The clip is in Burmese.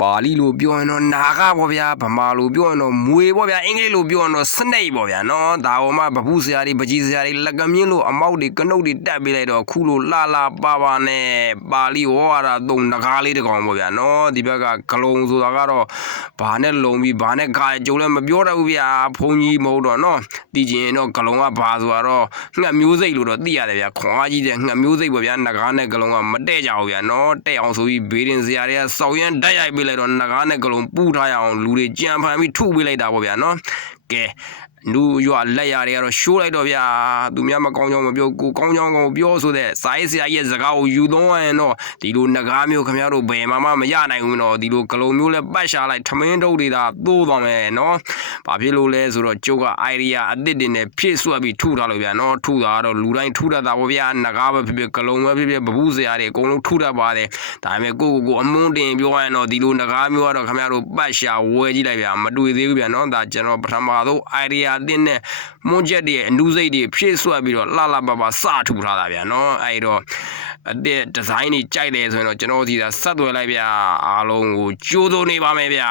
ပါဠိလိုပြောရင်တော့နာဂပေါ့ဗျာဗမာလိုပြောရင်တော့မွေပေါ့ဗျာအင်္ဂလိပ်လိုပြောရင်တော့စနိတ်ပေါ့ဗျာနော်ဒါဟောမှဗပုဆရာတွေပကြီးဆရာတွေလက်ကမြင်းလို့အမောက်တွေကနုတ်တွေတက်ပေးလိုက်တော့ခုလိုလှလှပါနဲ့ပါဠိဝါရသုံးနဂါးလေးတကောင်ပေါ့ဗျာနော်ဒီဘက်ကဂလုံးဆိုတာကတော့ဘာနဲ့လုံပြီးဘာနဲ့ခါကြုံလည်းမပြောတတ်ဘူးဗျာဘုံကြီးမဟုတ်တော့နော်တီကျင်တော့ဂလုံးကဘာဆိုတော့ငှက်မျိုးစိတ်လို့တော့သိရတယ်ဗျာခွန်အားကြီးတဲ့ငှက်မျိုးစိတ်ပေါ့ဗျာနဂါးနဲ့ဂလုံးကမတဲ့ကြဘူးဗျာနော်တဲ့အောင်ဆိုပြီးဘေးရင်ဆရာတွေကစောက်ရမ်းတိုက်ရိုက်ပေးလိုက်တော့နဂါးနဲ့ဂလုံးပူထားရအောင်လူတွေကြံဖန်ပြီးထုပေးလိုက်တာပေါ့ဗျာနော်ကဲလူရွာလက်ရတွေကတော့ရှိုးလိုက်တော့ဗျာသူများမကောင်းကြောင်းမပြောကိုကောင်းကြောင်းကိုပြောဆိုတဲ့စာရေးဆရာရဲ့စကားကိုယူသုံးရရင်တော့ဒီလိုနဂါးမျိုးခင်ဗျားတို့ဘယ်မှမရနိုင်ဘူးနော်ဒီလိုဂလုံးမျိုးလဲပတ်ရှာလိုက်ထမင်းတုပ်တွေသာသိုးသွားမယ်နော်ဘာဖြစ်လို့လဲဆိုတော့ကျုပ်က idea အသစ်တွေနဲ့ဖြည့်ဆွတ်ပြီးထုထားလို့ဗျာနော်ထုတာကတော့လူတိုင်းထုတတ်တာပေါ့ဗျာနဂါးပဲဖြစ်ဖြစ်ဂလုံးပဲဖြစ်ဖြစ်ဗပုဆရာတွေအကုန်လုံးထုတတ်ပါတယ်ဒါပေမဲ့ကိုအမွန်းတင်ပြောရရင်တော့ဒီလိုနဂါးမျိုးကတော့ခင်ဗျားတို့ပတ်ရှာဝဲကြည့်လိုက်ဗျာမတွေ့သေးဘူးဗျာနော်ဒါကျွန်တော်ပထမဆုံး idea အသစ်နဲ့မွန်ချက်တွေအနူးစိတ်တွေဖြည့်ဆွတ်ပြီးတော့လှလှပပစထူထားတာဗျာနော်အဲ့တော့အတဲ့ဒီဇိုင်းတွေကြိုက်တယ်ဆိုရင်တော့ကျွန်တော်ဒီသာဆက်သွယ်လိုက်ဗျာအားလုံးကိုကြိုးစိုးနေပါမယ်ဗျာ